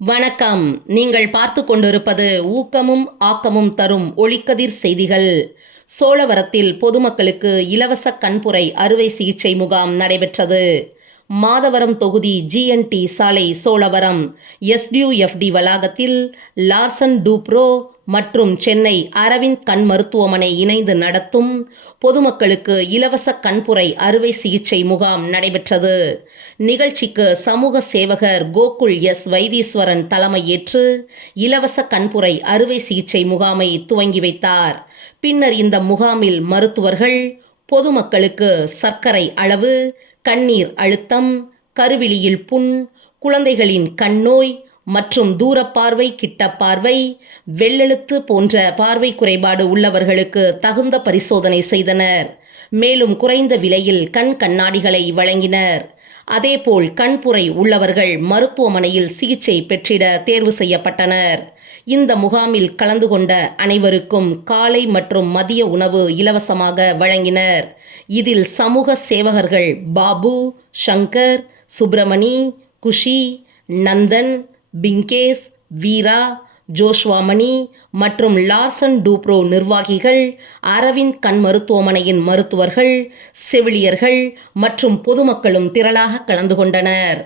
வணக்கம். நீங்கள் பார்த்து கொண்டிருப்பது ஊக்கமும் ஆக்கமும் தரும் ஒளிக்கதிர் செய்திகள். சோழவரத்தில் பொதுமக்களுக்கு இலவச கண்புரை அறுவை சிகிச்சை முகாம் நடைபெற்றது. மாதவரம் தொகுதி ஜிஎன்டி சாலை சோழவரம். எஸ்டியூஎஃப்டி வளாகத்தில் லார்சன் டூப்ரோ மற்றும் சென்னை அரவிந்த் கண் மருத்துவமனை இணைந்து நடத்தும் பொதுமக்களுக்கு இலவச கண்புரை அறுவை சிகிச்சை முகாம் நடைபெற்றது. நிகழ்ச்சிக்கு சமூக சேவகர் கோகுல் எஸ். வைத்தீஸ்வரன் தலைமையேற்று இலவச கண்புரை அறுவை சிகிச்சை முகாமை துவங்கி வைத்தார். பின்னர் இந்த முகாமில் மருத்துவர்கள் பொதுமக்களுக்கு சர்க்கரை அளவு கண்ணீர் அழுத்தம் கருவிழியில் புண் குழந்தைகளின் கண்ணோய் மற்றும் தூரப்பார்வை கிட்ட பார்வை வெள்ளெழுத்து போன்ற பார்வை குறைபாடு உள்ளவர்களுக்கு தகுந்த பரிசோதனை செய்தனர். மேலும் குறைந்த விலையில் கண் கண்ணாடிகளை வழங்கினர். அதேபோல் கண்புரை உள்ளவர்கள் மருத்துவமனையில் சிகிச்சை பெற்றிட தேர்வு செய்யப்பட்டனர். இந்த முகாமில் கலந்து கொண்ட அனைவருக்கும் காலை மற்றும் மதிய உணவு இலவசமாக வழங்கினர். இதில் சமூக சேவகர்கள் பாபு சங்கர் சுப்பிரமணி குஷி நந்தன் பிங்கேஸ் வீரா ஜோஷ்வாமணி மற்றும் லார்சன் டூப்ரோ நிர்வாகிகள் அரவிந்த் கண் மருத்துவமனையின் மருத்துவர்கள் செவிலியர்கள் மற்றும் பொதுமக்களும் திரளாக கலந்து கொண்டனர்.